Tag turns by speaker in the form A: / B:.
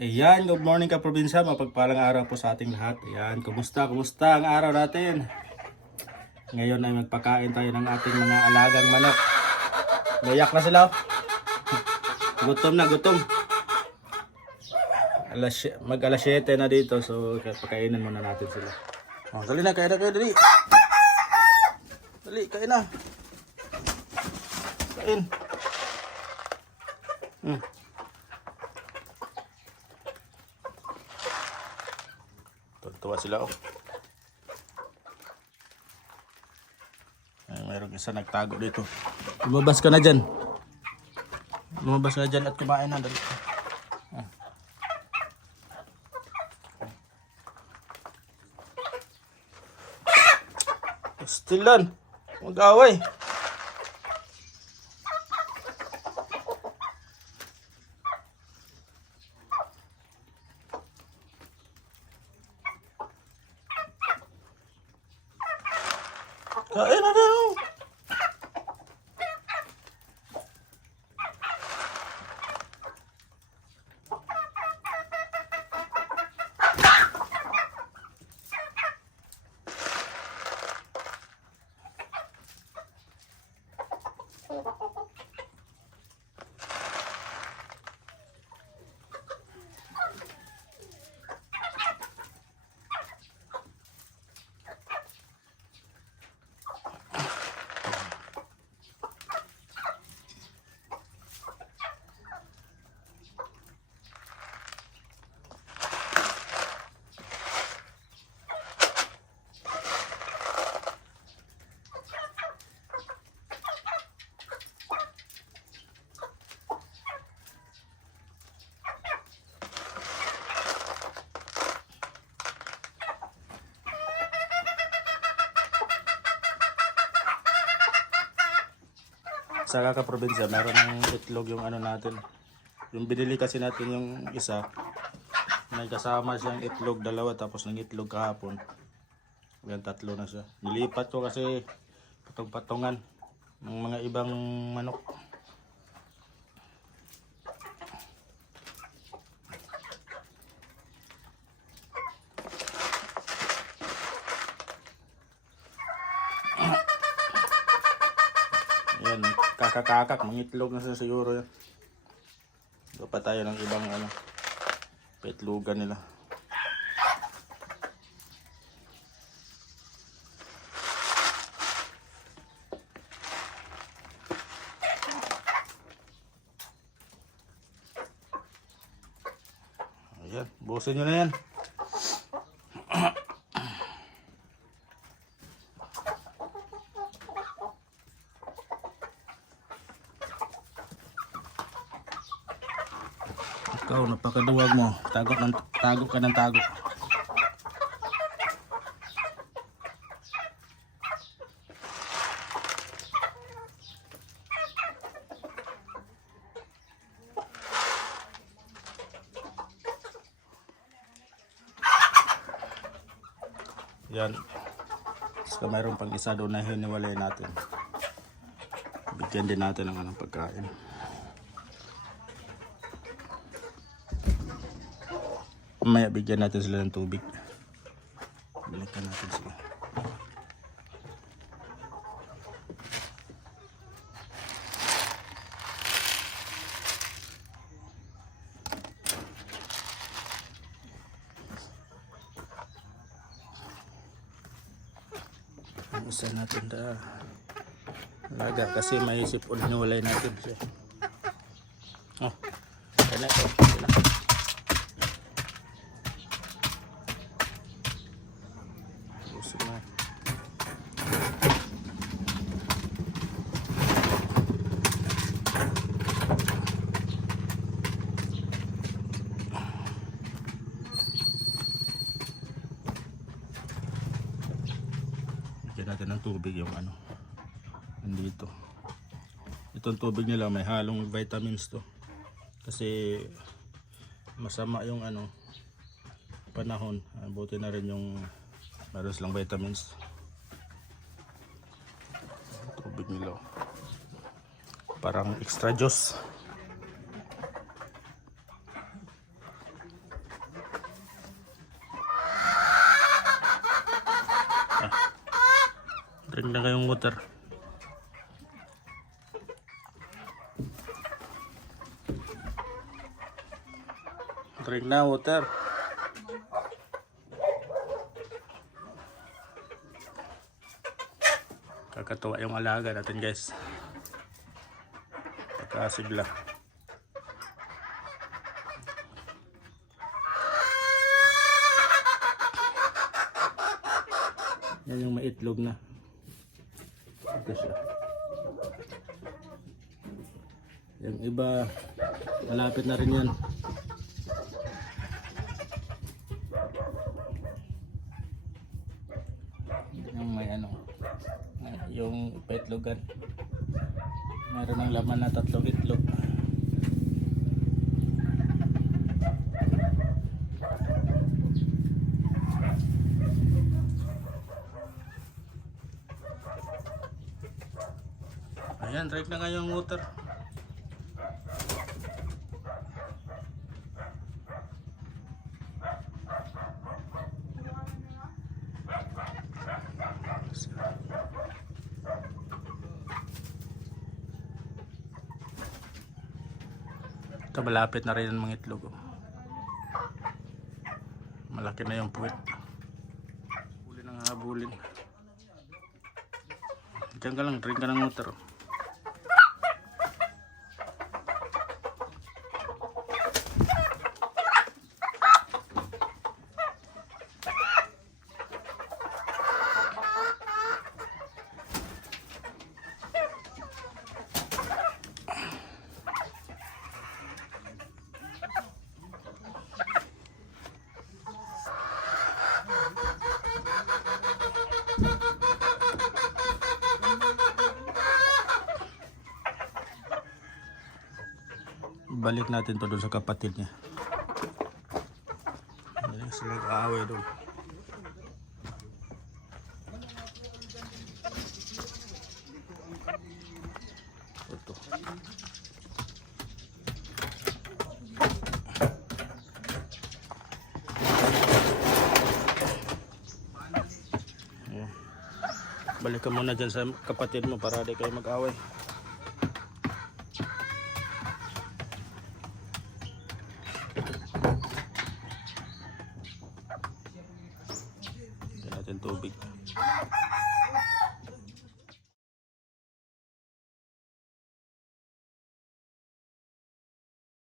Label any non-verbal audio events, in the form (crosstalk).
A: Ayan, good morning ka probinsya, mapagpalang araw po sa ating lahat. Ayan, kumusta, kumusta ang araw natin? Ngayon ay magpakain tayo ng ating mga alagang manok. Gayak na sila. oh. (laughs) Gutom na, gutom. Alas, mag alas 7 na dito, so pakainin muna natin sila. Oh, dali na, kain na kayo, dali. Dali, kain na. Kain. Hmm. Tuwa sila oh. Ay, isa nagtago dito. Lumabas ka na dyan. Lumabas ka na dyan at kumain na. Dali. Ah. Stilan. Mag-away. Kain na daw. Sa kaka-probinsya, meron ng itlog yung ano natin. Yung binili kasi natin yung isa, may kasama siyang itlog dalawa tapos ng itlog kahapon. Yan tatlo na siya. Nilipat ko kasi patong-patungan ng mga ibang manok. Ayan, kakakakak, mangitlog na sa siguro yan. Ito pa tayo ng ibang ano, petlugan nila. Ayan, busin nyo na yan. Ikaw, napakaduwag mo. Tago, ng, tago ka ng tago. Yan. So, mayroon pang isa doon na hiniwalay natin. Bigyan din natin ng anong pagkain. Mamaya bigyan natin sila ng tubig. Balikan natin sila. Isa natin da laga kasi may sipon hiwalay natin siya. Oh, Kaya na. Gusto mo. Bigyan natin ng tubig yung ano. Nandito. Itong tubig nila may halong vitamins to. Kasi masama yung ano panahon. Ah, Buti na rin yung meron silang vitamins. Tubig nila. Parang extra juice. Drink na kayong water. Drink na water. Kakatuwa yung alaga natin guys. Pagkasigla. Yan yung maitlog na. Ito siya. Yung iba, malapit na rin yan. Yung may ano, yung paitlogan. Meron ng laman na tatlong itlog. Ayan, drink na nga yung water. Ito malapit na rin ang mga itlog. oh. Malaki na yung puwit. Habulin ang habulin. Diyan ka lang, drink ka ng water. oh. Balik natin to doon sa kapatid niya. Sila nag-aaway doon. Ito. Balik ka muna dyan sa kapatid mo para di kayo mag-away.